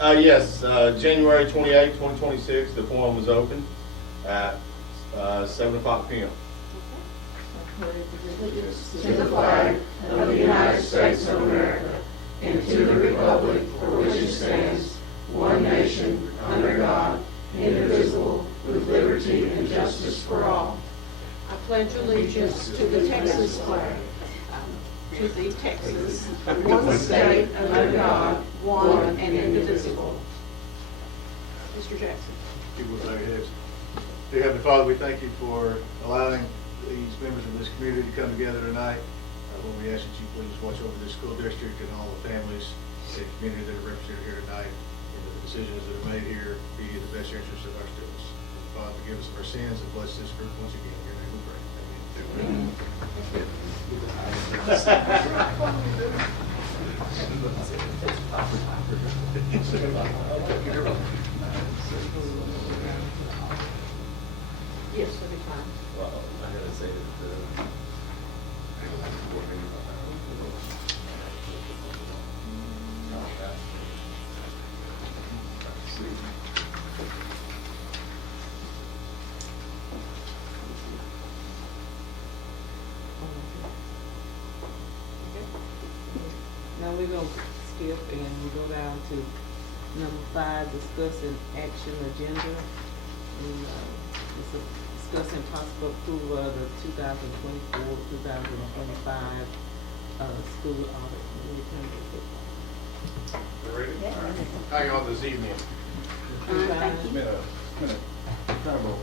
Yes, January 28, 2026, the forum was open at 7 o'clock p.m. To the flag of the United States of America and to the republic for which it stands, one nation, under God, indivisible, with liberty and justice for all. I pledge allegiance to the Texas flag, to the Texas, one state under God, one and indivisible. Mr. Jackson. People with their heads. Dear Heavenly Father, we thank you for allowing these members of this community to come together tonight. Lord, we ask that you please watch over this school district and all the families and community that are represented here tonight, and the decisions that are made here be in the best interest of our students. Father, forgive us of our sins and bless this group once again. In your name we pray. Amen. Yes, that'll be fine. Well, I gotta say that Now we're going to skip and we go down to number 5, discussing action agenda. It's discussing possible approval of the 2024-2025 school audit. You ready? How you on this evening? Thank It's you. been a kind of a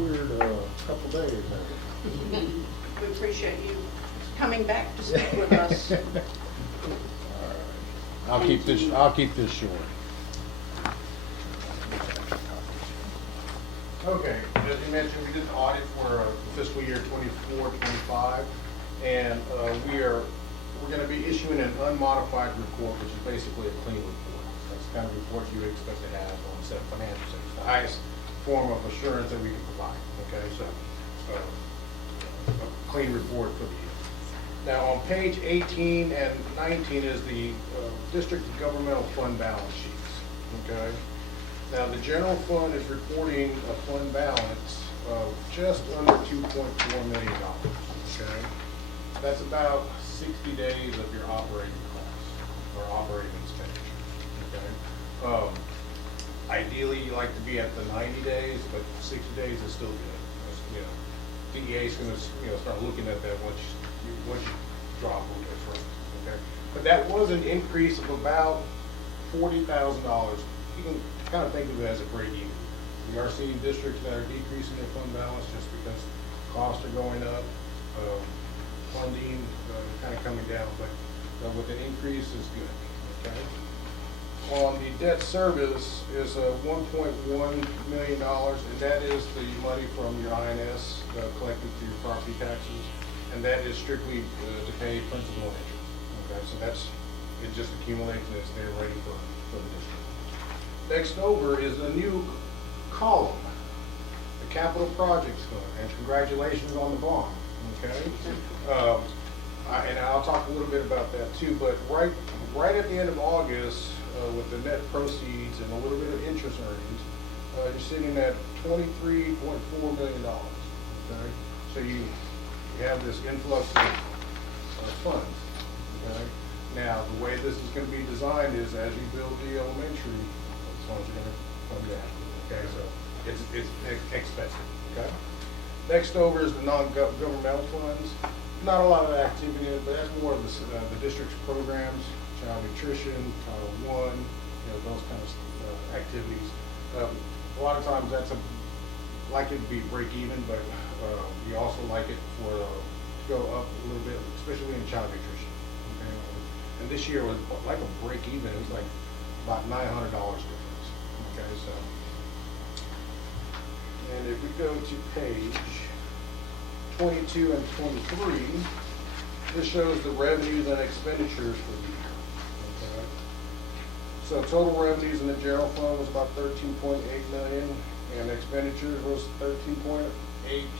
weird couple days. We appreciate you coming back to speak with us. I'll keep this short. Okay, as you mentioned, we did the audit for fiscal year 24-25, and we're going to be issuing an unmodified report, which is basically a clean report. That's the kind of report you would expect to have on set financial statements, the highest form of assurance that we can provide. Okay, so a clean report for the year. Now, on page 18 and 19 is the district governmental fund balance sheets. Okay. Now, the general fund is reporting a fund balance of just under $2.4 million. Okay. That's about 60 days of your operating costs or operating expenditure. Okay. Ideally, you like to be at the 90 days, but 60 days is still good. DEA is going to start looking at that once you drop a little bit further. Okay. But that was an increase of about $40,000. You can kind of think of it as a break even. We are seeing districts that are decreasing their fund balance just because costs are going up, funding kind of coming down, but with an increase is good. Okay. On the debt service is $1.1 million, and that is the money from your INS collected through your property taxes, and that is strictly to pay principal and interest. Okay, so it just accumulates and it's there ready for the district. Next over is a new column, the capital projects fund, and congratulations on the bond. Okay, and I'll talk a little bit about that too. But right at the end of August, with the net proceeds and a little bit of interest earnings, you're sitting at $23.4 million. Okay, so you have this influx of funds. Okay, now the way this is going to be designed is as you build the elementary, those funds are going to come down. Okay, so it's expensive. Okay. Next over is the non-governmental funds. Not a lot of activity in it, but that's more of the district's programs, child nutrition, Title I, those kind of activities. A lot of times that's like it to be break even, but we also like it to go up a little bit, especially in child nutrition. Okay? And this year was like a break even. It was like about $900 difference. Okay, so. And if we go to page 22 and 23, this shows the revenues and expenditures for the year. Okay. So total revenues in the general fund was about $13.8 million, and expenditures was $13.8,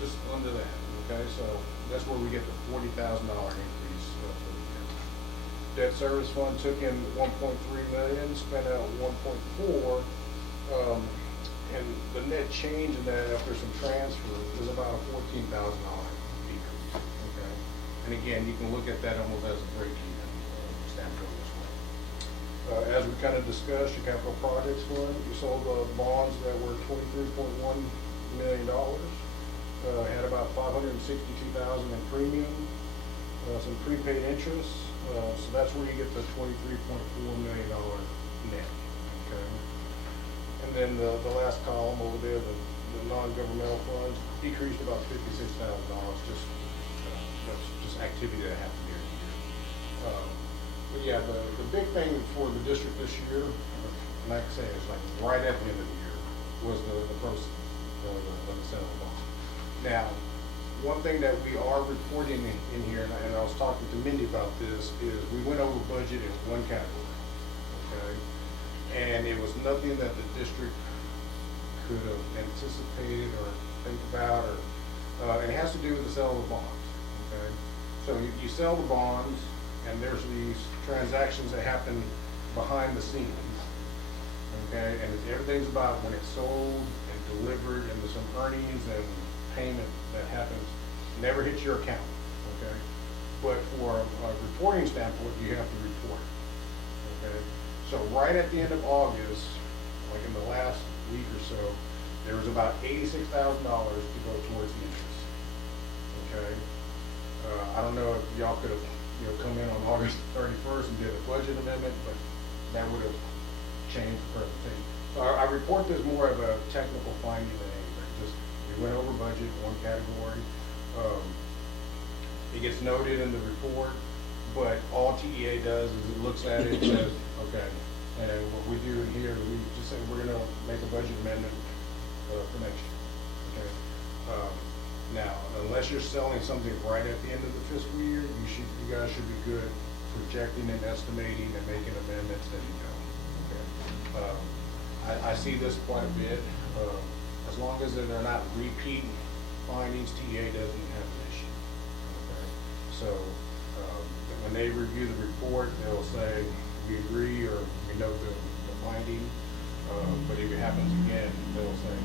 just under that. Okay, so that's where we get the $40,000 increase for the year. Debt service fund took in 1.3 million, spent out 1.4. And the net change in that after some transfers is about a $14,000 decrease, okay? And again, you can look at that almost as a break-even standpoint as well. As we kind of discussed, your capital projects fund, you sold bonds that were $23.1 million, had about $562,000 in premium, some prepaid interest, so that's where you get the $23.4 million net, okay? And then the last column over there, the non-governmental funds decreased about $56,000, that's just activity that happened year to year. But yeah, the big thing for the district this year, like I say, it's like right at the end of the year, was the proceeds of the sale of the bond. Now, one thing that we are reporting in here, and I was talking to Mindy about this, is we went over budget in one category, okay? And it was nothing that the district could have anticipated or think about, or and it has to do with the sale of the bonds, okay? So you sell the bonds, and there's these transactions that happen behind the scenes, okay? And everything's about when it's sold and delivered, and there's some earnings and payment that happens, never hits your account, okay? But for a reporting standpoint, you have to report, okay? So right at the end of August, like in the last week or so, there was about $86,000 to go towards the interest, okay? I don't know if y'all could have, come in on August 31st and did a budget amendment, but that would have changed the presentation. So I report this more of a technical finding than anything. Just we went over budget, one category. It gets noted in the report, but all TEA does is it looks at it and says, okay, and what we do in here, we just say we're gonna make a budget amendment for next year, okay? Now, unless you're selling something right at the end of the fiscal year, you guys should be good projecting and estimating and making amendments as you go, okay? I see this quite a bit. As long as they're not repeat findings, TEA doesn't have an issue, okay? So, when they review the report, they'll say, we agree, or we note the finding, but if it happens again, they'll say,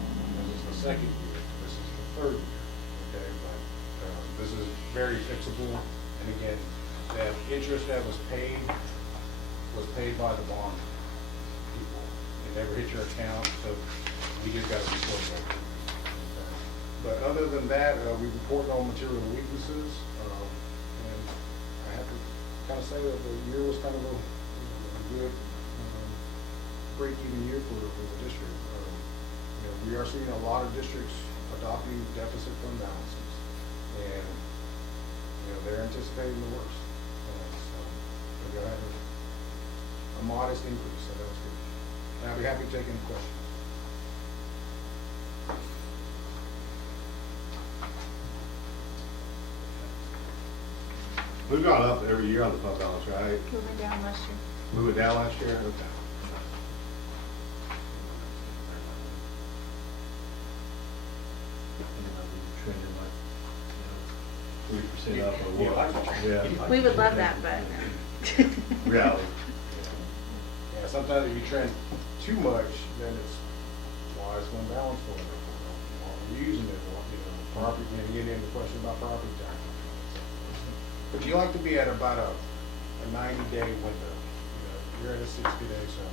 this is the second year, this is the third year, okay? But this is very fixable, and again, that interest that was paid by the bond people. It never hit your account, so we just got to report that. Okay? But other than that, we report on material weaknesses, and I have to kind of say that the year was kind of a good break-even year for the district. We are seeing a lot of districts adopting deficit fund balances, and they're anticipating the worst. So we're going to have a modest increase, so that's good. And I'll be happy to take any questions. We've gone up every year on the fund balance, right? We went down last year. We went down last year? Okay. Trending like, 3% up or what? Yeah. We would love that, but Reality. Yeah, sometimes if you trend too much, then it's wise fund balance for it. While we're using it, property, and you get into the question about property tax. But you like to be at about a 90-day window. You're at a 60-day, so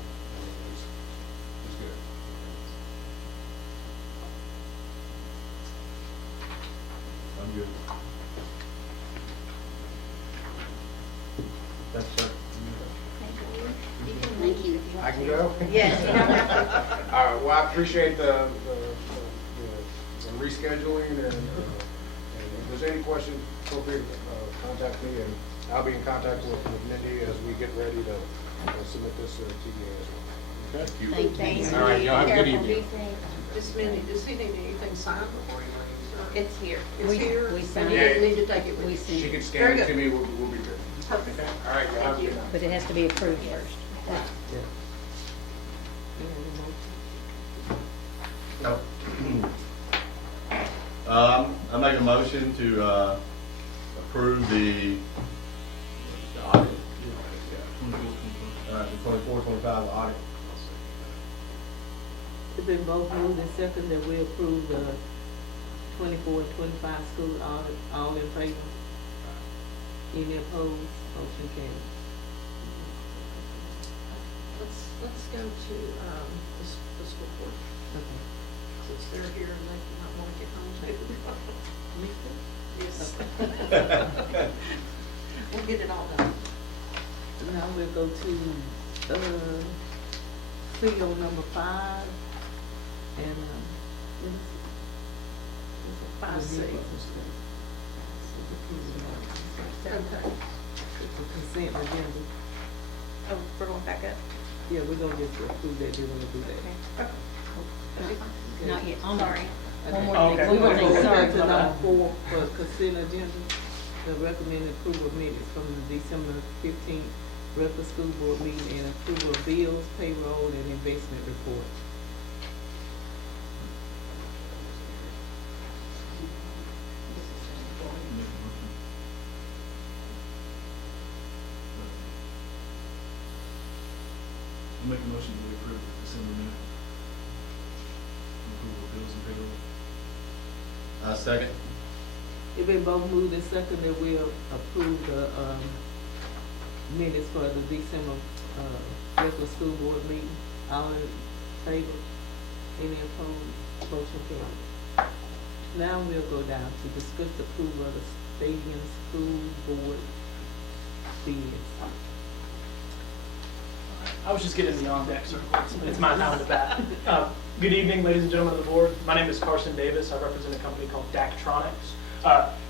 it's good. I'm good. That's sir. thank you. I can go? Yes, you don't have to. All right, well, I appreciate the rescheduling, and if there's any questions, feel free to contact me, and I'll be in contact with Mindy as we get ready to submit this to the TDA as well. Okay? Thank you. All right, y'all have a good Careful. evening. Just Mindy, does he need anything signed before he leaves? It's here. It's here? We And sent he it. doesn't need to take it with We you? sent She it. can Very scan it good. to me, we'll be good. Perfect. All right, y'all have a good night. But it has to be approved first. Nope. I make a motion to approve the audit. All right, the 24-25 audit. It's been both moved and second that we approve the 24-25 school audit. All in favor? Any opposed? Motion carries. Let's go to, the school board, Okay. since they're here and they might want to get home too. Yes. We'll get it all done. Now we'll go to, field number 5, and, what is it? 5C. Okay. It's a consent agenda. Oh, we're going back up? Yeah, we're gonna just approve that, then we'll do that. Not yet, sorry. Okay. One more Okay. thing. We're gonna One more go thing. back to Sorry. number 4 for consent agenda. The recommended approval of minutes from the December 15th regular school board meeting and approval of bills, payroll, and investment report. I'll make a motion to approve the December minutes. Approval of bills and payroll. Second. It been both moved and second that we'll approve the, minutes for the December, regular school board meeting. All in favor? Any opposed? Motion carried. Now we'll go down to discuss the approval of the stadium school board bids. I was just getting the on deck circle. It's my time to bat. Good evening, ladies and gentlemen of the board. My name is Carson Davis. I represent a company called Daktronics.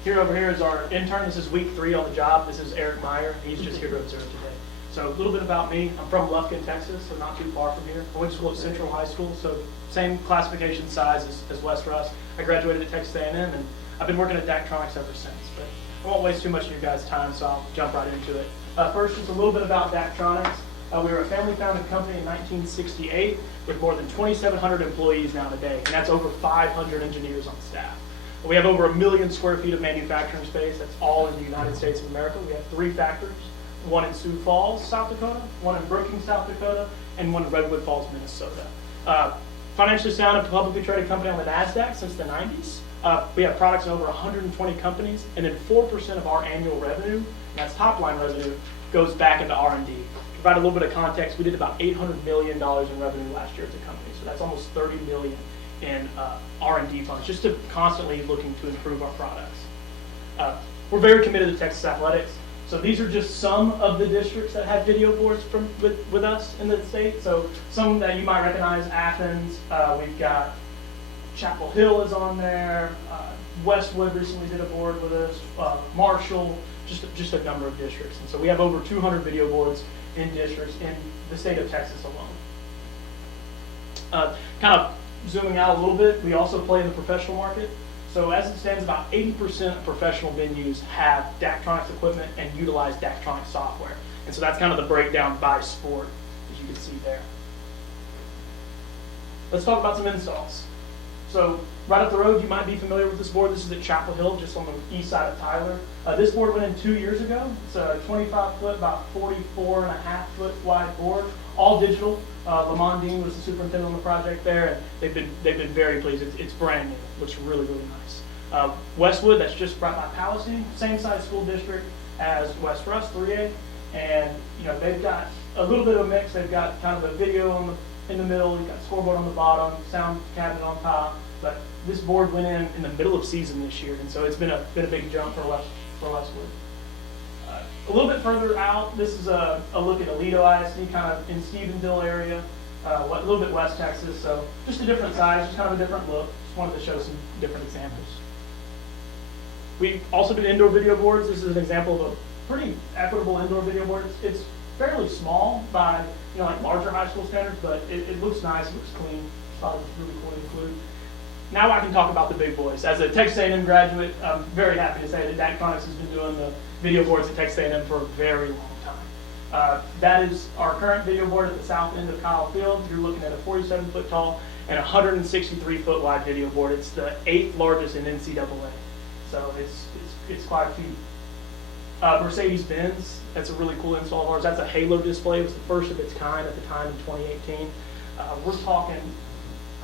Over here is our intern. This is week 3 on the job. This is Eric Meyer. He's just here to observe today. So a little bit about me. I'm from Lufkin, Texas, so not too far from here. I went to school at Central High School, so same classification size as West Rusk. I graduated at Texas A&M, and I've been working at Daktronics ever since. But I won't waste too much of your guys' time, so I'll jump right into it. First, just a little bit about Daktronics. We were a family-founded company in 1968 with more than 2,700 employees now today, and that's over 500 engineers on staff. We have over 1 million square feet of manufacturing space. That's all in the United States of America. We have 3 factories, one in Sioux Falls, South Dakota, one in Brookings, South Dakota, and one in Redwood Falls, Minnesota. Financially sound and publicly traded company on the NASDAQ since the 90s. We have products in over 120 companies, and then 4% of our annual revenue, and that's top-line revenue, goes back into R&D. To provide a little bit of context, we did about $800 million in revenue last year as a company, so that's almost $30 million in R&D funds, just to constantly looking to improve our products. We're very committed to Texas athletics. So these are just some of the districts that have video boards with us in the state. So some that you might recognize: Athens, we've got Chapel Hill is on there, Westwood recently did a board with us, Marshall, just a number of districts. And so we have over 200 video boards in districts in the state of Texas alone. Kind of zooming out a little bit, we also play in the professional market. So as it stands, about 80% of professional venues have Daktronics equipment and utilize Daktronics software. And so that's kind of the breakdown by sport, as you can see there. Let's talk about some installs. So right up the road, you might be familiar with this board. This is at Chapel Hill, just on the east side of Tyler. This board went in 2 years ago. It's a 25-foot, about 44.5-foot wide board, all digital. Lamont Dean was the superintendent on the project there, and they've been very pleased. It's brand new. It looks really, really nice. Westwood, that's just right by Palestine, same size school district as West Rusk, 3A, and they've got a little bit of a mix. They've got kind of a video in the middle, you've got scoreboard on the bottom, sound cabinet on top, but this board went in the middle of season this year, and so it's been a big jump for Westwood. A little bit further out, this is a look at Aledo ISD, kind of in Stephenville area, a little bit West Texas, so just a different size, just kind of a different look. Just wanted to show some different examples. We also do indoor video boards. This is an example of a pretty equitable indoor video board. It's fairly small by like larger high school standards, but it looks nice, it looks clean. It's probably really cool to include. Now I can talk about the big boys. As a Texas A&M graduate, I'm very happy to say that Daktronics has been doing the video boards at Texas A&M for a very long time. That is our current video board at the south end of Kyle Field. You're looking at a 47-foot tall and 163-foot wide video board. It's the 8th largest in NCAA, so it's quite a few. Mercedes-Benz, that's a really cool install of ours. That's a halo display. It was the first of its kind at the time in 2018. We're talking,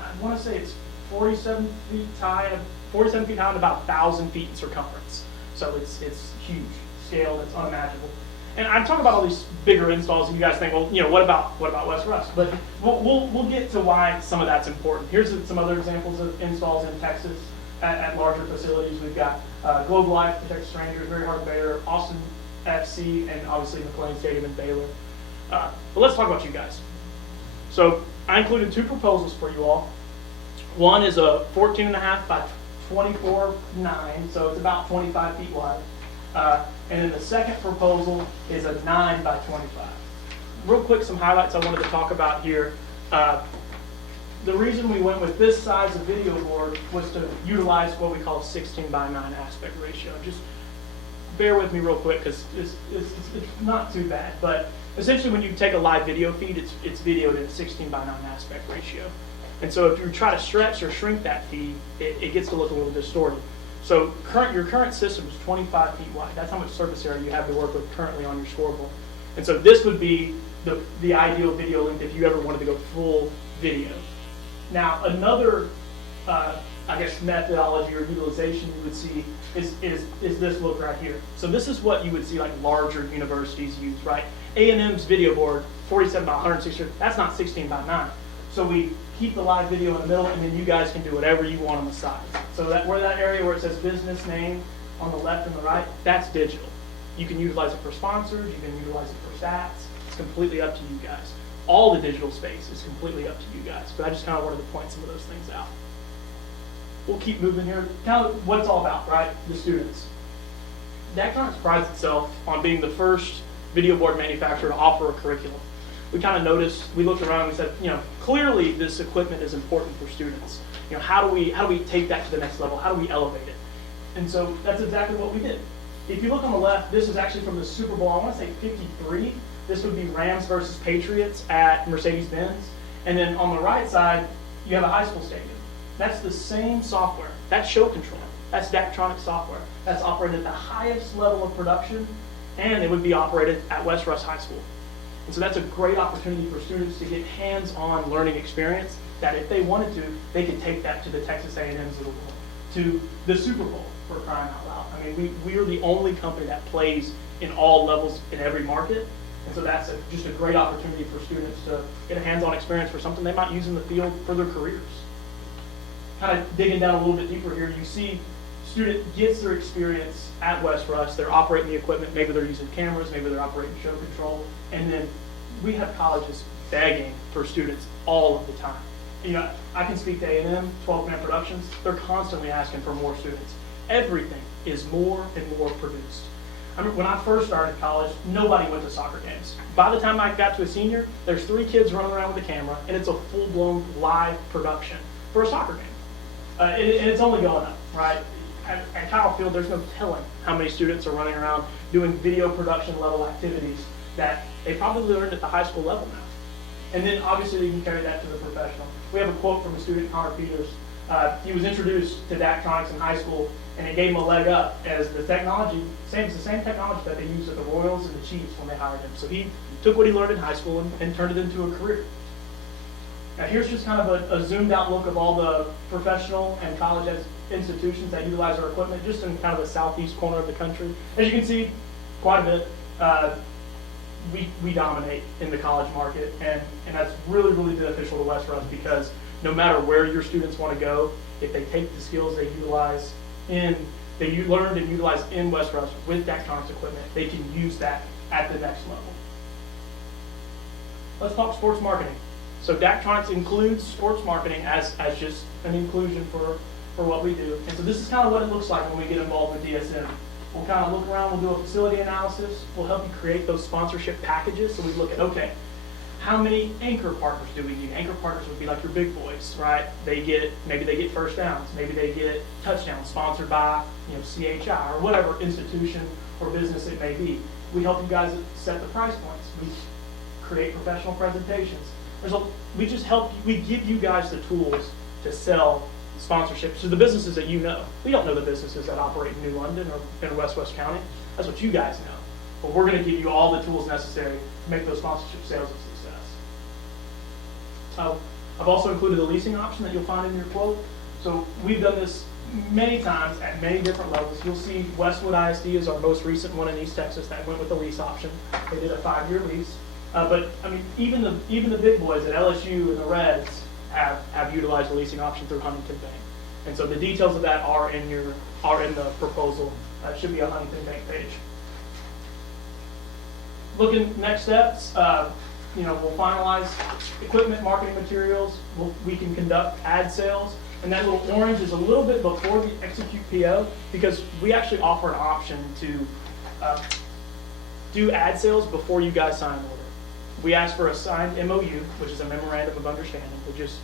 I want to say it's 47 feet high and about 1,000 feet in circumference. So it's huge scale. It's unimaginable. And I'm talking about all these bigger installs, and you guys think, well, what about West Rusk? But we'll get to why some of that's important. Here's some other examples of installs in Texas at larger facilities. We've got Globe Life, Protect Strangers, Very Hard Baylor, Austin FC, and obviously McLean Stadium in Baylor. But let's talk about you guys. So I included 2 proposals for you all. One is a 14.5 by 24.9, so it's about 25 feet wide. And then the second proposal is a 9 by 25. Real quick, some highlights I wanted to talk about here. The reason we went with this size of video board was to utilize what we call 16 by 9 aspect ratio. Just bear with me real quick because it's not too bad. But essentially when you take a live video feed, it's videoed in 16 by 9 aspect ratio. And so if you try to stretch or shrink that feed, it gets to look a little distorted. So your current system is 25 feet wide. That's how much surface area you have to work with currently on your scoreboard. And so this would be the ideal video length if you ever wanted to go full video. Now another, methodology or utilization you would see is this look right here. So this is what you would see like larger universities use, right? A&M's video board, 47 by 160, that's not 16 by 9. So we keep the live video in the middle, and then you guys can do whatever you want on the side. So that area where it says business name on the left and the right, that's digital. You can utilize it for sponsors, you can utilize it for stats. It's completely up to you guys. All the digital space is completely up to you guys. But I just kind of wanted to point some of those things out. We'll keep moving here. Kind of what it's all about, right? The students. Daktronics prides itself on being the first video board manufacturer to offer a curriculum. We kind of noticed, we looked around and we said, clearly this equipment is important for students. How do we take that to the next level? How do we elevate it? And so that's exactly what we did. If you look on the left, this is actually from the Super Bowl, I want to say 53. This would be Rams versus Patriots at Mercedes-Benz. And then on the right side, you have a high school stadium. That's the same software. That's show control. That's Daktronics software. That's operated at the highest level of production, and it would be operated at West Rusk High School. And so that's a great opportunity for students to get hands-on learning experience that if they wanted to, they could take that to the Texas A&Ms of the world, to the Super Bowl, for crying out loud. I mean, we are the only company that plays in all levels in every market. And so that's just a great opportunity for students to get a hands-on experience for something they might use in the field for their careers. Kind of digging down a little bit deeper here, you see student gets their experience at West Rusk. They're operating the equipment. Maybe they're using cameras. Maybe they're operating show control. And then we have colleges begging for students all of the time. I can speak to A&M, 12-man productions. They're constantly asking for more students. Everything is more and more produced. I mean, when I first started college, nobody went to soccer games. By the time I got to a senior, there's 3 kids running around with a camera, and it's a full-blown live production for a soccer game. And it's only going up, right? At Kyle Field, there's no telling how many students are running around doing video production level activities that they probably learned at the high school level now. And then obviously you can carry that to the professional. We have a quote from a student, Connor Peters. He was introduced to Daktronics in high school, and it gave him a leg up as the technology, it's the same technology that they used at the Royals and the Chiefs when they hired him. So he took what he learned in high school and turned it into a career. Now here's just kind of a zoomed out look of all the professional and college institutions that utilize our equipment, just in kind of the southeast corner of the country. As you can see, quite a bit. We dominate in the college market, and that's really, really beneficial to West Rusk because no matter where your students want to go, if they take the skills they learned and utilized in West Rusk with Daktronics equipment, they can use that at the next level. Let's talk sports marketing. So Daktronics includes sports marketing as just an inclusion for what we do. And so this is kind of what it looks like when we get involved with DSM. We'll kind of look around, we'll do a facility analysis, we'll help you create those sponsorship packages. So we look at, okay, how many anchor partners do we need? Anchor partners would be like your big boys, right? Maybe they get first downs, maybe they get touchdowns sponsored by CHI or whatever institution or business it may be. We help you guys set the price points. We create professional presentations. We give you guys the tools to sell sponsorships to the businesses that you know. We don't know the businesses that operate in New London or in West County. That's what you guys know. But we're going to give you all the tools necessary to make those sponsorship sales a success. I've also included the leasing option that you'll find in your quote. So we've done this many times at many different levels. You'll see Westwood ISD is our most recent one in East Texas that went with the lease option. They did a 5-year lease. But I mean, even the big boys at LSU and the Reds have utilized the leasing option through Huntington Bank. And so the details of that are in the proposal. It should be a Huntington Bank page. Looking next steps, we'll finalize equipment, marketing materials. We can conduct ad sales. And that little orange is a little bit before we execute PO because we actually offer an option to do ad sales before you guys sign an order. We ask for a signed MOU, which is a memorandum of understanding. We just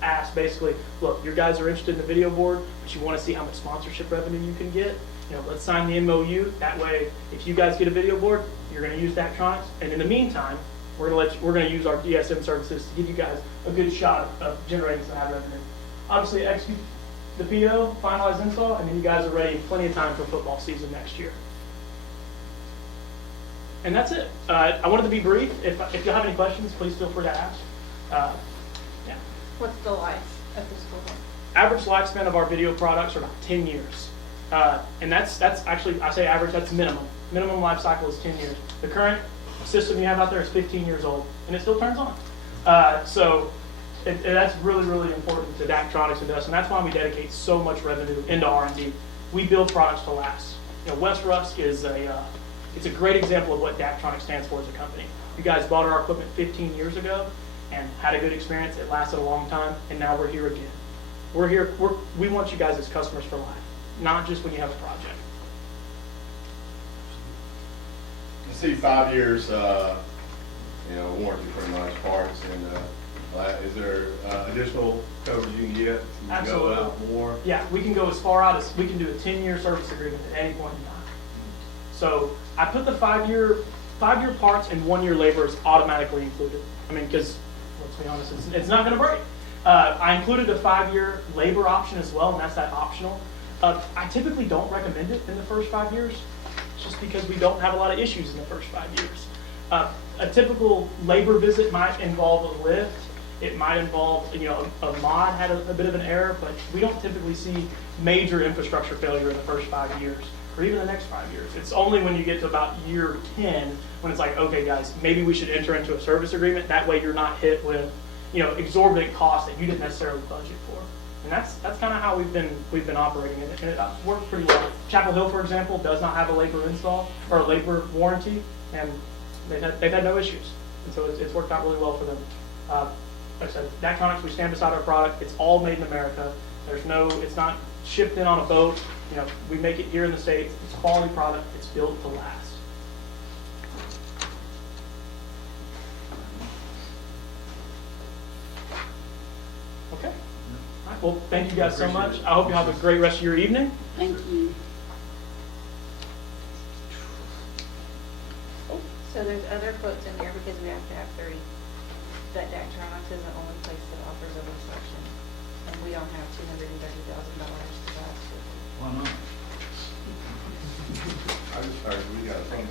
ask basically, look, your guys are interested in the video board, but you want to see how much sponsorship revenue you can get. Let's sign the MOU. That way, if you guys get a video board, you're going to use Daktronics. And in the meantime, we're going to use our DSM services to give you guys a good shot of generating some ad revenue. Obviously, execute the PO, finalize install, and then you guys are ready, plenty of time for football season next year. And that's it. I wanted to be brief. If you have any questions, please feel free to ask. Yeah. What's the life of this program? Average lifespan of our video products are about 10 years. And that's actually, I say average, that's minimum. Minimum life cycle is 10 years. The current system you have out there is 15 years old, and it still turns on. So that's really, really important to Daktronics and to us, and that's why we dedicate so much revenue into R&D. We build products to last. West Rusk is it's a great example of what Daktronics stands for as a company. You guys bought our equipment 15 years ago and had a good experience. It lasted a long time, and now we're here again. We're here. We want you guys as customers for life, not just when you have a project. I see 5 years, warranty pretty much parts, and is there additional coverage you can get? You can go out more? Yeah, we can go as far out as we can do a 10-year service agreement at any point in time. So I put the 5-year parts and 1-year labor is automatically included. I mean, because let's be honest, it's not going to break. I included a 5-year labor option as well, and that's that optional. I typically don't recommend it in the first 5 years, just because we don't have a lot of issues in the first 5 years. A typical labor visit might involve a lift. It might involve, a mod had a bit of an error, but we don't typically see major infrastructure failure in the first 5 years, or even the next 5 years. It's only when you get to about year 10 when it's like, okay, guys, maybe we should enter into a service agreement. That way you're not hit with, exorbitant costs that you didn't necessarily budget for. And that's kind of how we've been operating, and it works pretty well. Chapel Hill, for example, does not have a labor install or a labor warranty, and they've had no issues, and so it's worked out really well for them. Like I said, Daktronics, we stand beside our product. It's all made in America. It's not shipped in on a boat. We make it here in the States. It's a quality product. It's built to last. Okay. All right. Well, thank you guys so much. I hope you have a great rest of your evening. Thank you. So there's other quotes in there because we have to have 30. But Daktronics is the only place that offers a lease option, and we don't have $230,000 to buy. Why not? I just heard we got a phone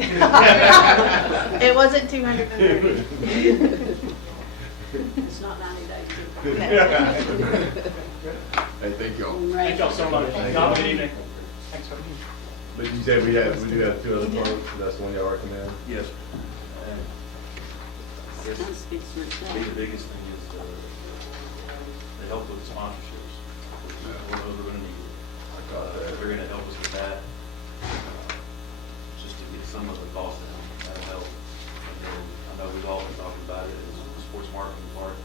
back. It wasn't 230. It's not 90 days. Hey, thank y'all. Thank y'all so much. Y'all have a good evening. Thanks for being. But you said we do have 2 other quotes, so that's the one y'all recommend? Yes. I guess That speaks for itself. the biggest thing is they help with sponsorships. Those are going to need it. They're going to help us with that, just to get some of the costs down. That'll help. And then I know we've all been talking about it as the sports marketing part,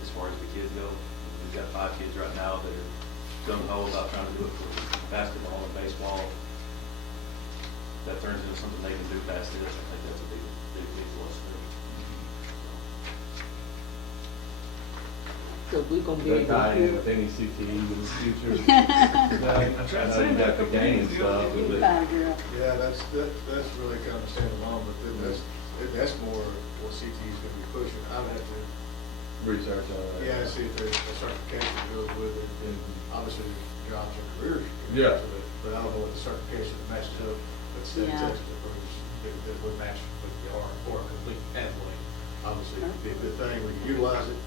as far as the kids go. We've got 5 kids right now that are gung-ho about trying to do it for basketball and baseball. That turns into something they can do past this. I think that's a big plus there. So we're gonna be That able tie in to. with any CTE in the future? I know you got the game and stuff, but Yeah, that's really kind of standalone, but that's more what CTE is going to be pushing. I would have to research on it. Yeah, see if there's a certification that goes with it, and obviously there's jobs and careers. Yeah. But I don't know what the certification matches up, but state Yeah. Texas approves, that would match with the R or a complete pathway. Obviously, it'd be a good thing, we can utilize it,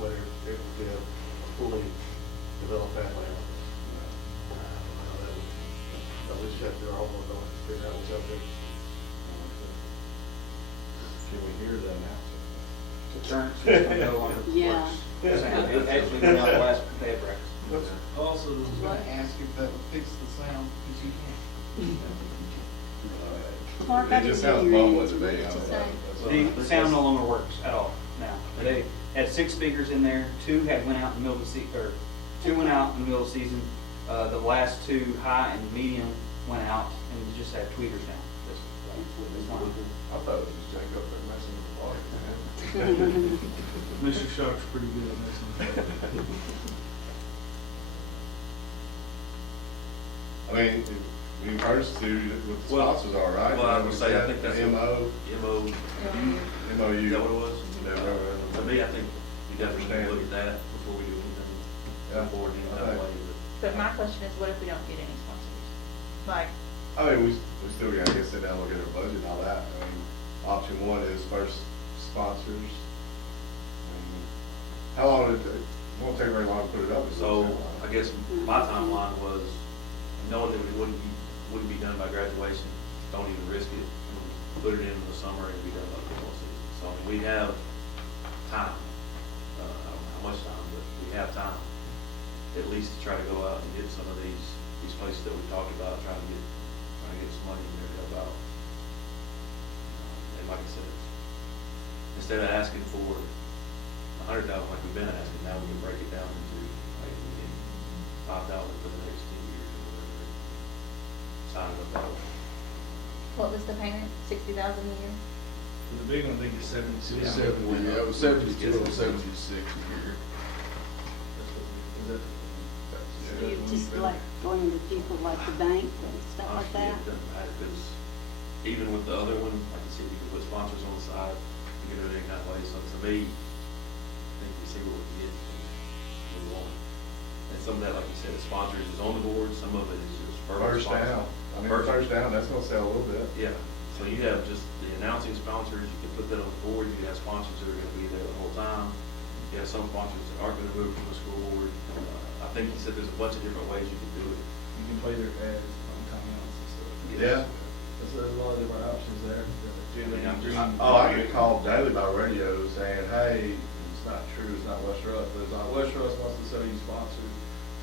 whether it would be a fully developed pathway. I don't know how that would, but we just have to do our homework on it, figure out what's up there. Can we hear that now? The current system no longer Yeah. works. It actually went out last day of practice. Also, I was gonna ask if that would fix the sound, because you can't. Mark, I It just didn't sounds hear you. mumbling What to did me. you I don't say? know. That's all. The sound no longer works at all now. They had 6 speakers in there, 2 had went out in the middle of the or 2 went out in the middle of the season. The last 2, high and medium, went out and you just had tweeters now. That's one. I thought it was just Jack up there messing with the volume. Mr. Sharp's pretty good at messing. I mean, we encourage to, what the Well, sponsors are, right? well, I would say, I think that's. MO, MO, MOU. is that what it was? Yeah. To me, I think we definitely need to look at that before we do anything. Yeah. Forward in that Okay. way, But my question is, what if we don't get any sponsors? Like, I mean, we still gotta get sit down, look at our budget and all that. I mean, option 1 is first sponsors. How long did it won't take very long to put it up? is So, what I guess my timeline was, knowing that we wouldn't be done by graduation, don't even risk it. Put it in the summer and be done by the fall season. So, I mean, we have time, I don't know how much time, but we have time, at least to try to go out and get some of these places that we talked about, trying to get some money in there to help out. And like I said, instead of asking for $100,000 like we've been asking, now we can break it down into, like, we get $5,000 for the next 10 years or whatever. Sign it up that way. what was the payment? 60,000 a year? For the big one, I think it's 72. Yeah, it was 72 or 76 a year. Do you just like going to people like the bank and stuff like Honestly, that? it doesn't matter, because even with the other one, like I said, you can put sponsors on the side, you can do it any kind of way, so to me, I think we see what we get, and we want. And some of that, like you said, the sponsors is on the board, some of it is just verbal First sponsors. down. I mean, first down, that's gonna sell a little bit. Yeah, so you have just the announcing sponsors, you can put that on the board, you can have sponsors that are gonna be there the whole time. You have some sponsors that aren't gonna move from the school board. I think he said there's a bunch of different ways you can do it. You can play their ads on timeouts and stuff. Yeah. There's a lot of different options there. I get called daily by radio saying, hey, it's not true, it's not West Russ, but it's like, West Russ wants to sell you sponsored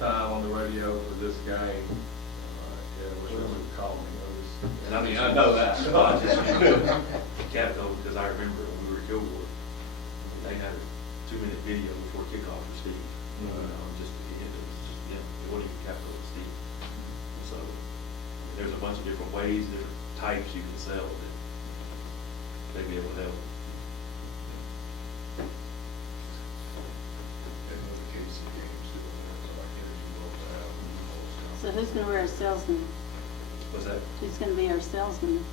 time on the radio for this game. Yeah, West Russ would call me. And I mean, I know that. I just use Capco because I remember when we were at Gilmore, they had a 2-minute video before kickoff for Steve. It wasn't even Capco, it was Steve. So, there's a bunch of different ways, different types you can sell that they'd be able to help. So who's gonna be our salesman? What's that? Who's gonna be our salesman?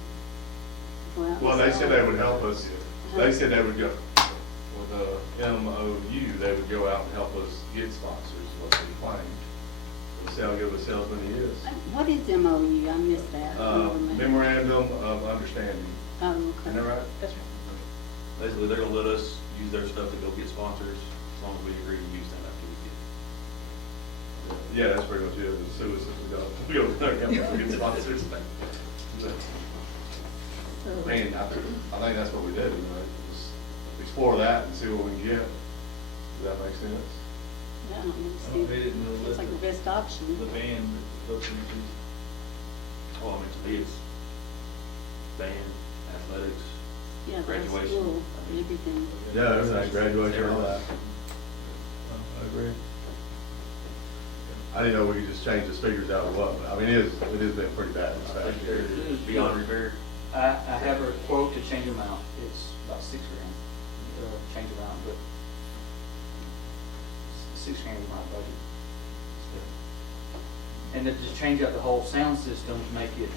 Go out and Well, they sell? said they would help us. They said they would go, with the MOU, they would go out and help us get sponsors, what they claimed. We'll see how good of a salesman he is. What is MOU? I missed that. Memorandum of Understanding. Oh, Isn't okay. that right? That's right. Basically, they're gonna let us use their stuff to go get sponsors, as long as we agree to use them after we get. Yeah, that's pretty much it. As soon as we go there, we'll get sponsors. I mean, I think that's what we did, you know, just explore that and see what we can get. Does that make sense? Yeah, I don't, they didn't know it's like the best option. the band that goes into. Oh, I mean, to me, it's band, athletics, Yeah, the whole graduation. school, everything. Yeah, everything, graduation, all that. I agree. I didn't know we could just change the speakers out of what, but I mean, it has been pretty bad this I past think year. they're beyond repair. I have a quote to change them out. It's about $6,000, change them out, but $6,000 is my budget. And to just change out the whole sound system to make it,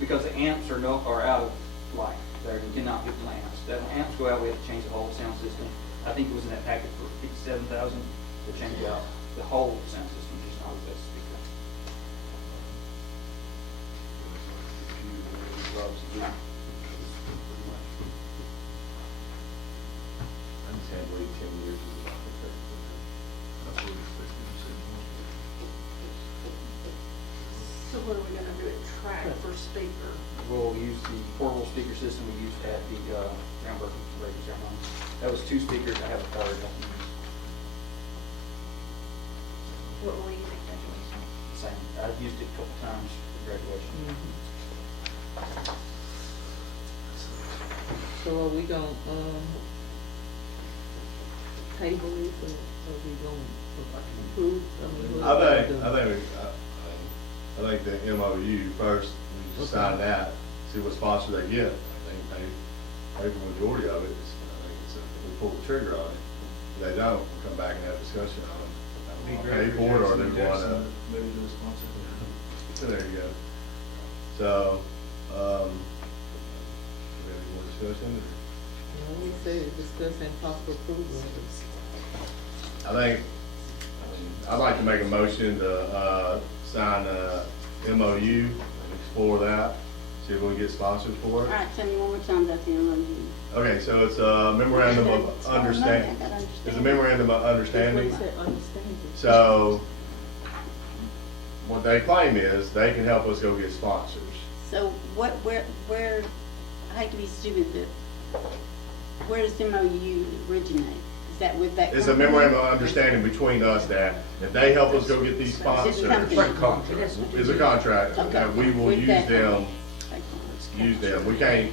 because the amps are out of line. There, you cannot get the amps. The amps go out, we have to change the whole sound system. I think it was in that packet for $57,000 to change out the whole sound system, just not the speaker. I just can't believe 10 years is about to take. That's what it's So what are we gonna do at track for speaker? We'll use the portable speaker system we used at the groundbreaking radio ceremony. That was 2 speakers, I have a third I can use. What were you using graduation? Same, I've used it a couple times for graduation. So are we gonna, table it, or are we gonna approve? I think the MOU first, we just sign that, see what sponsor they get. I think they pay for the majority of it. I think it's, we pull the trigger on it. If they don't, we'll come back and have discussion on it. Pay for it, or they want to. Maybe do a sponsor. So there you go. So, we have any more discussion? Well, we said discussing possible approval. I think, I'd like to make a motion to, sign a MOU, and explore that, see if we can get sponsors for All it. right, tell me one more time about the MOU. Okay, so it's a memorandum of understanding. It's a memorandum of understanding. That's what he said, understanding. So, what they claim is, they can help us go get sponsors. So where, I hate to be stupid, but where does MOU originate? Is that with that? It's a company? memorandum of understanding between us that if they help us go get these sponsors, company. it's a contract, Okay. that we will With use that them, company. use them. We can't,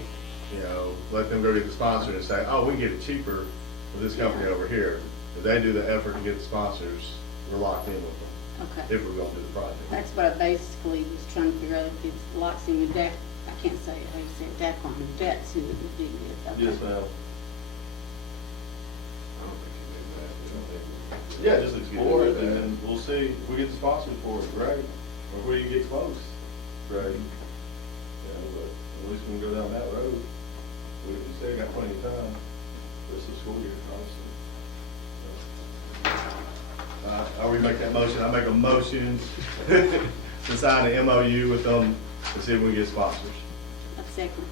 let them go get the sponsor and say, oh, we can get it cheaper with this company over here. If they do the effort to get the sponsors, we're locked in with them, Okay. if we're gonna do the project. That's what I basically was trying to figure out, if it's locks in with that, I can't say it, how you say it, DACON, that's who it would be with. Okay. Yes, ma'am. Yeah, just explore it, and then we'll see, if we get the sponsors for it, great, or if we can get close, great. Yeah, but at least we can go down that road, we still got plenty of time, rest of the school year, obviously. Are we make that motion? I make a motion to sign the MOU with them, to see if we can get sponsors. A second.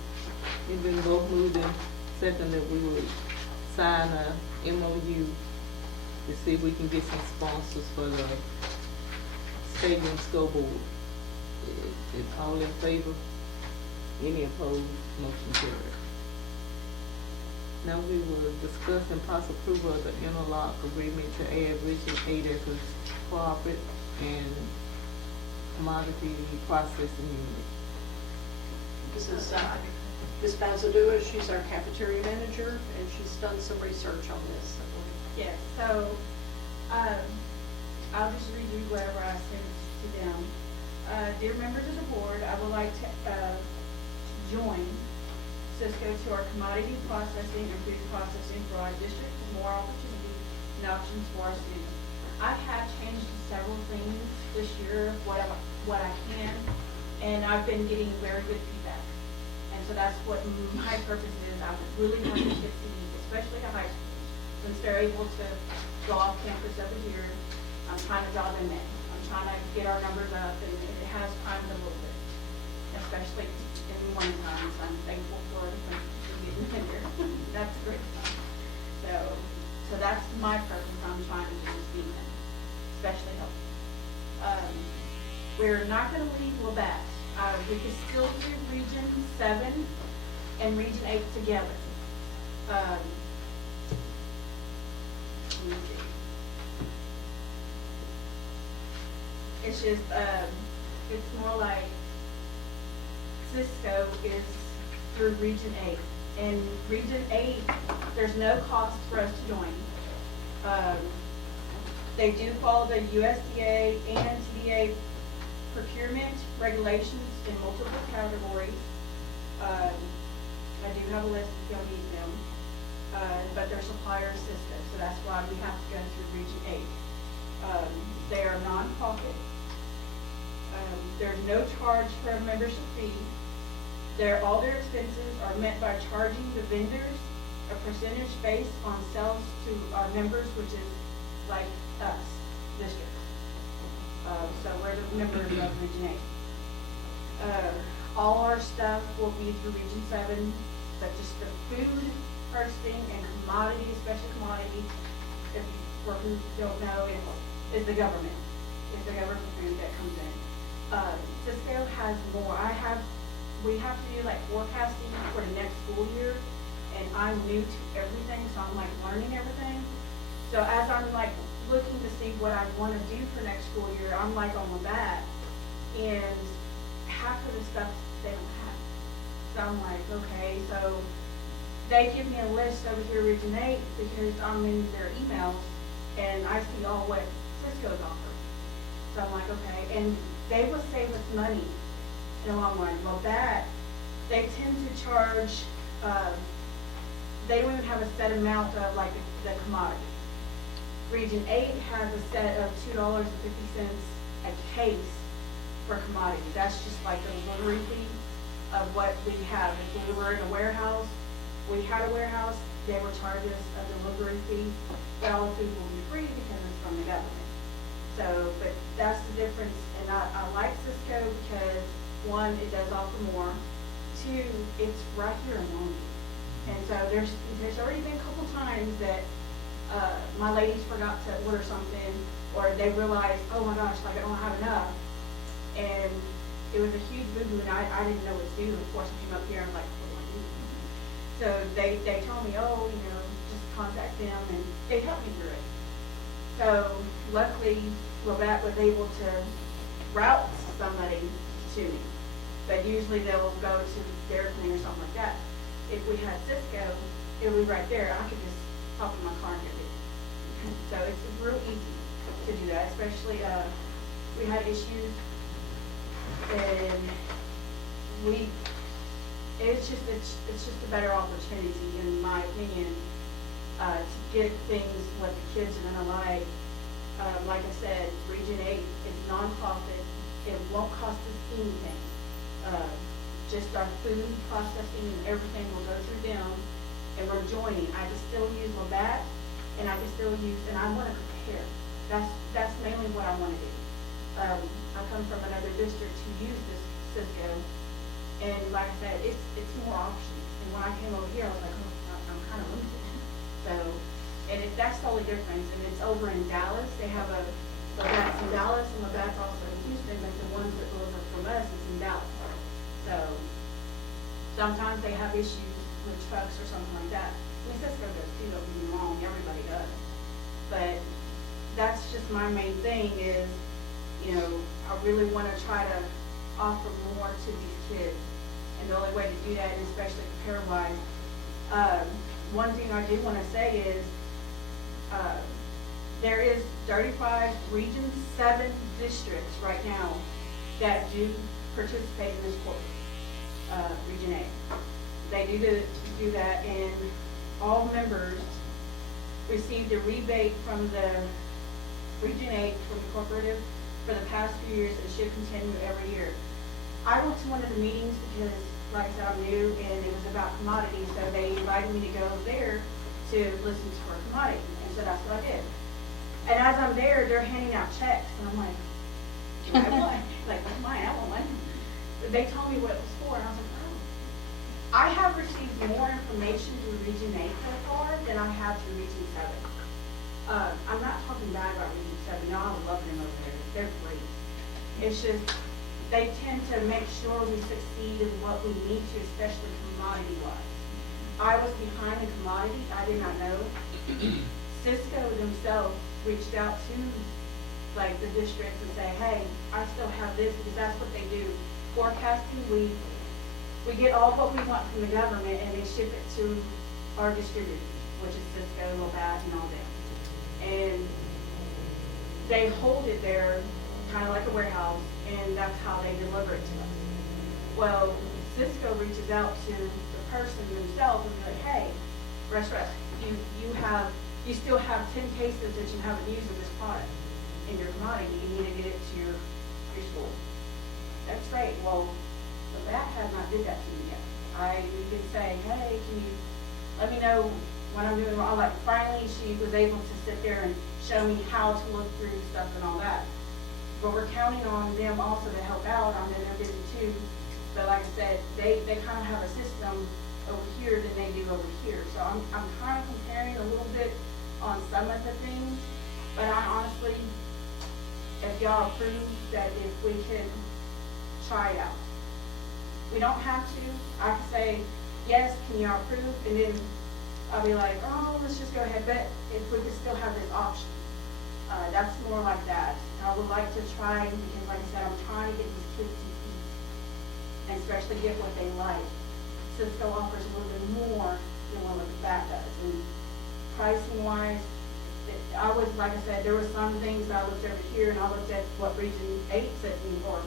It's been both moved and second that we would sign a MOU to see if we can get some sponsors for the stadium scoreboard. Is all in favor? Any opposed? Motion carried. Now we will discuss and possible approval of the interlock agreement to add Region 8 as a corporate and commodity processing unit. This is, Ms. Bazadua, she's our cafeteria manager, and she's done some research on this. Yes, so, I'll just read you whatever I sent to them. Dear members of the board, I would like to, join Cisco to our commodity processing and food processing for our district for more opportunity and options for our students. I have changed several things this year, what I can, and I've been getting very good feedback. And so that's what my purpose is. I really want the kids to eat, especially the high schools. Since they're able to go off campus over here, I'm trying to draw them in. I'm trying to get our numbers up, and it has climbed a little bit, especially in the morning times. I'm thankful for getting in there. That's great fun. So that's my purpose. I'm trying to do this evening, especially help. We're not going to leave Labatt. We can still do Region 7 and Region 8 together. Let me see. It's just, it's more like Cisco is through Region 8. And Region 8, there's no cost for us to join. They do follow the USDA and TDA procurement regulations in multiple categories. I do have a list if you'll need them. But they're supplier Cisco, so that's why we have to go through Region 8. They are nonprofit. There's no charge for a membership fee. All their expenses are met by charging the vendors a a percentage based on sales to our members, which is like us, districts. So we're the members of Region 8. All our stuff will be through Region 7, but just the food purchasing and commodity, especially commodity, if for who don't know, is the government. It's the government food that comes in. Cisco has more. We have to do like forecasting for the next school year, and I'm new to everything, so I'm like learning everything. So as I'm like looking to see what I want to do for next school year, I'm like on the back, and half of the stuff they don't have. So I'm like, okay, so they give me a list over here, Region 8, because I'm in their emails, and I see all what Cisco's offering. So I'm like, okay, and they will save us money in the long run. Well, that, they tend to charge, they don't even have a set amount of like the commodity. Region 8 has a set of $2.50 a case for commodity. That's just like the delivery fee of what we have. If we were in a warehouse, we had a warehouse, they would charge us a delivery fee, but all the food will be free because it's from the government. So, but that's the difference, and I like Cisco because, one, it does offer more. Two, it's right here in Longview. And so there's already been a couple times that my ladies forgot to order something, or they realized, oh my gosh, like I don't have enough. And it was a huge boo-boo, and I didn't know what to do. Of course, I came up here and I'm like, what do I do? So they told me, oh, you know, just contact them, and they helped me through it. So luckily, Lovat was able to route somebody to me, but usually they'll go to Dairy Queen or something like that. If we had Cisco, it would be right there. I could just hop in my car and get it. So it's real easy to do that, especially we had issues, and it's just a better opportunity, in my opinion, to get things what the kids are gonna like. Like I said, Region 8 is nonprofit. It won't cost us anything. Just our food processing and everything will go through them, and we're joining. I can still use Labatt, and I can still use, and I want to compare. That's mainly what I want to do. I come from another district who used this Cisco, and like I said, it's more options. And when I came over here, I was like, oh, I'm kind of limited. So, and that's the only difference. And it's over in Dallas. They have a Labatt's in Dallas, and Labatt's also in Houston, but the ones that deliver from us is in Dallas. So sometimes they have issues with trucks or something like that. I mean, Cisco does too, don't get me wrong, everybody does. But that's just my main thing is, you know, I really want to try to offer more to these kids. And the only way to do that, and especially compare-wise, one thing I do want to say is there is 35 Region 7 districts right now that do participate in this course. Region 8. They do that, and all members received a rebate from the Region 8 from the cooperative for the past few years. It should continue every year. I went to one of the meetings because, like I said, I'm new, and it was about commodities, so they invited me to go there to listen to our commodity, and so that's what I did. And as I'm there, they're handing out checks, and I'm like, do I have one? Like, what's mine? I want one. They told me what it was for, and I was like, oh. I have received more information through Region 8 so far than I have through Region 7. I'm not talking bad about Region 7. No, I'm loving them over there. They're great. It's just, they tend to make sure we succeed in what we need to, especially commodity-wise. I was behind the commodity. I did not know. Cisco themselves reached out to like the districts and say, hey, I still have this, because that's what they do. Forecasting, we get all what we want from the government, and they ship it to our distributors, which is Cisco, Labatt, and all that. And they hold it there, kind of like a warehouse, and that's how they deliver it to us. Well, Cisco reaches out to the person themselves and be like, hey, Rusk, you still have 10 cases that you haven't used of this product in your commodity. You need to get it to your school. That's great. Well, Labatt has not did that to me yet. You can say, hey, can you let me know when I'm doing wrong. Like, finally, she was able to sit there and show me how to look through stuff and all that. But we're counting on them also to help out. I know they're busy too. But like I said, they kind of have a system over here than they do over here. So I'm kind of comparing a little bit on some of the things. But I honestly, if y'all approve that if we could try it out. We don't have to. I could say, yes, can you approve? And then I'll be like, oh, let's just go ahead. But if we could still have this option, that's more like that. I would like to try, because like I said, I'm trying to get these kids to eat, and especially get what they like. Cisco offers a little bit more than what that does. And pricing wise, I was, like I said, there were some things I looked over here, and I looked at what Region 8 said to me, or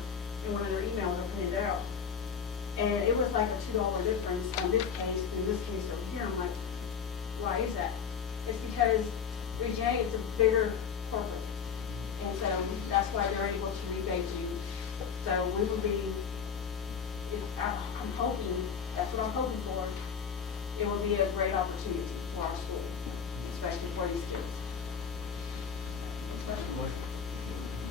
in one of their emails, I printed it out. And it was like a $2 difference on this case, and this case over here. I'm like, why is that? It's because Region 8 is a bigger corporate. And so that's why they're able to rebate you. So we will be, I'm hoping, that's what I'm hoping for. It will be a great opportunity for our school, especially for these kids.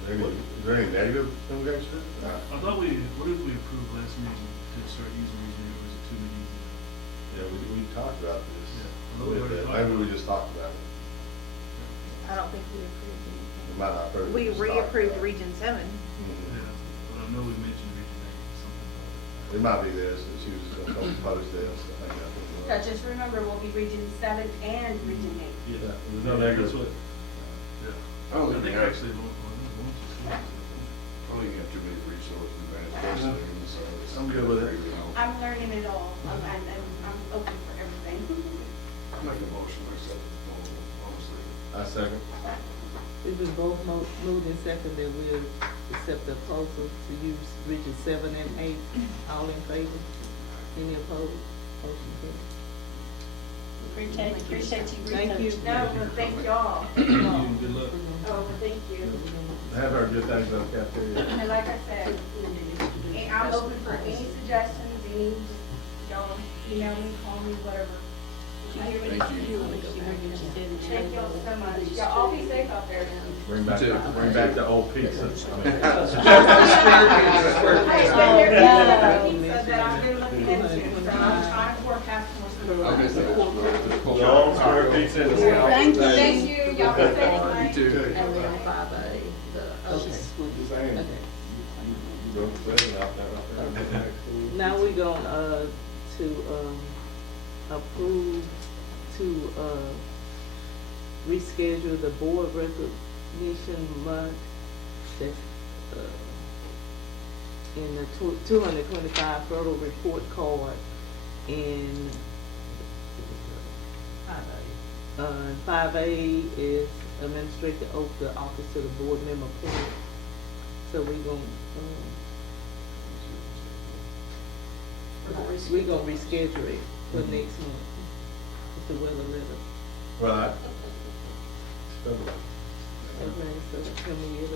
Is there any negative from Gangster Street? I thought what did we approve last meeting to start using Region 8, or was it too many? Yeah, we talked about this. Yeah. A little bit. Maybe we just talked about it. I don't think we approved We anything. might not approve it. We just talked reapproved about it. Region 7. Mhm. Yeah, but I know we mentioned Region 8, something about It might be this, that she was just gonna come post this, I think that's what it So was. just remember, we'll be Region 7 and Region 8. it. Yeah, Yeah. there's no negative. That's what, yeah. I don't think I think we have- actually, one or two schools, I think. I don't even have too many resources, man, especially in the service. I'm good with it. I'm learning it all. I'm open for everything. I make a motion, I accept the proposal, honestly. I second. We've been both moved and second that we'll accept the proposal to use Region 7 and 8. All in favor? Any opposed? Motion carries. Appreciate you. Thank you. No, but thank y'all. Good luck. Oh, but thank you. Have heard good things about the cafeteria. And like I said, I'm open for any suggestions, any, y'all email me, call me, whatever. Thank you. Thank y'all so much. Y'all all be safe out there. Bring back the old pizza. I mean, I've been there for pizza that I've been looking into, so I'm trying to forecast more. I'll get that. Long square pizza in the sky. Thank you, y'all be safe. You too. And then 5A, the Okay. Just saying, Okay. you wrote the thing out there. Now we're going, to, approve to, reschedule the board recognition month that's, in the 225 photo report card in, 5A is administrate the oath to office to the board member appointed. So we're gonna reschedule it for next month. It's the weather letter. Right. Okay, so can we get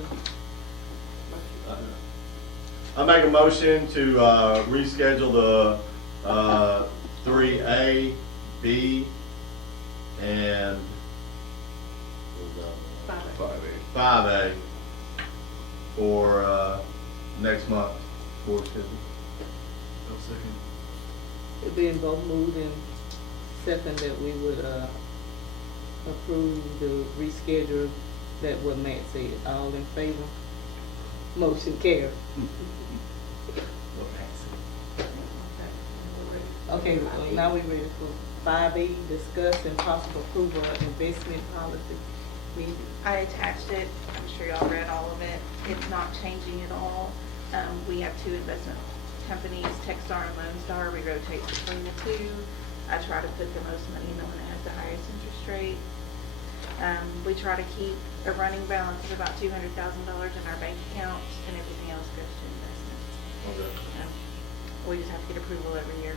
a, I make a motion to, reschedule the, 3A, B, and 5A for, next month, board schedule. I'll second. it being both moved and second that we would, approve the reschedule that what Matt said. All in favor? Motion carried. Okay, now we ready for 5E, discuss and possible approval of investment policy meeting. I attached it, I'm sure y'all read all of it. It's not changing at all. We have two investment companies, Techstar and Lone Star. We rotate between the two. I try to put the most money in the one that has the highest interest rate. We try to keep a running balance of about $200,000 in our bank accounts, and everything else goes to investments. We just have to get approval every year.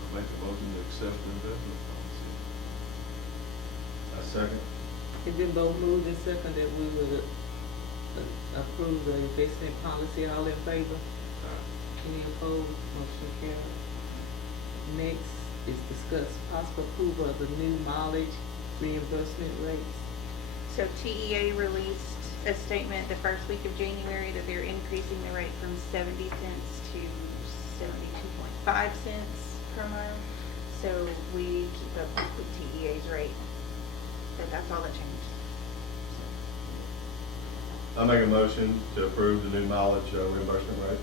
I'll make a motion to accept the investment policy. I second. It been both moved and second that we would approve the investment policy. All in favor? Any opposed? Motion carried. Next is discuss possible approval of the new mileage reimbursement rates. So TEA released a statement the first week of January that they're increasing the rate from 70 cents to 72.5 cents per mile. So we keep up with TEA's rate, but that's all that changed. I make a motion to approve the new mileage reimbursement rate.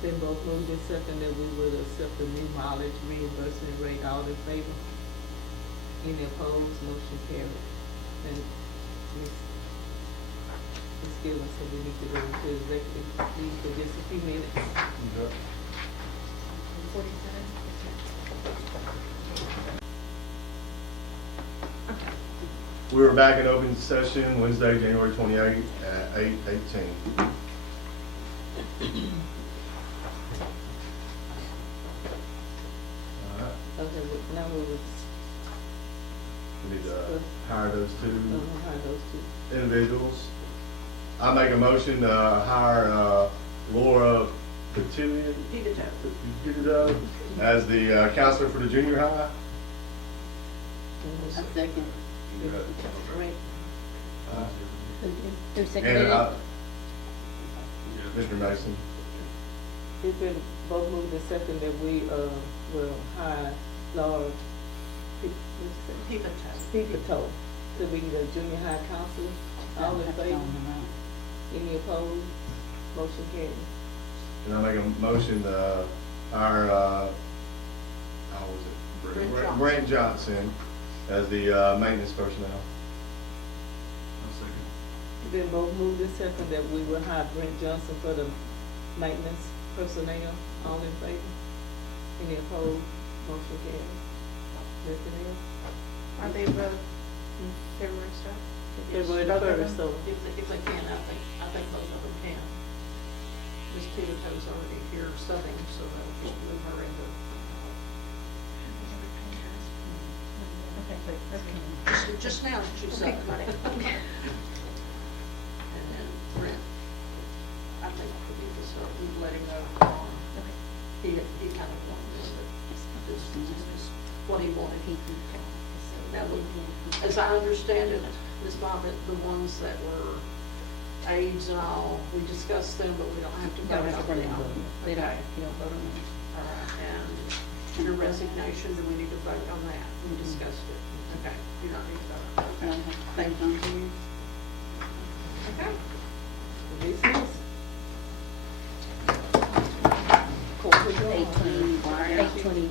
Then both moved and seconded that we would accept the new mileage reimbursement rate. All in favor? Any opposed? Motion carried. And Ms. Gillum said we need to go into executive leave for just a few minutes. We were back in open session Wednesday, January 28th at 8:18. All right, Okay, now we will, we need to hire those two hire those two. individuals. I make a motion to hire Laura Petillion as the counselor for the junior high. I second. Right. Who And seconded it? Mr. Mason. It's been both moved and seconded that we, will hire Laura Pipito to be the junior high counselor. All in favor? Any opposed? Motion carried. And I make a motion to hire, how was it? Brent Johnson as the maintenance personnel. It's been both moved and seconded that we will hire Brent Johnson for the maintenance personnel. All in favor? Any opposed? Motion carried. Nothing else? Are they both February stuff? February the first, so. If they can, I think both of them can. Ms. Pito's already here studying, so that'll just move her into. Just now, she's Okay, up. got it. And then Brent, I think we need to start letting go. He kind of wanted this is what he wanted. Now, as I understand it, Ms. Bobbitt, the ones that were aides and all, we discussed them, but we don't have to vote on them. They don't, Okay. you don't vote on them. All right, and your resignation, do we need to vote on that? We discussed it. Okay, you don't need to vote on it. No, thank you. Okay. Recess. Court adjourned. 8:20.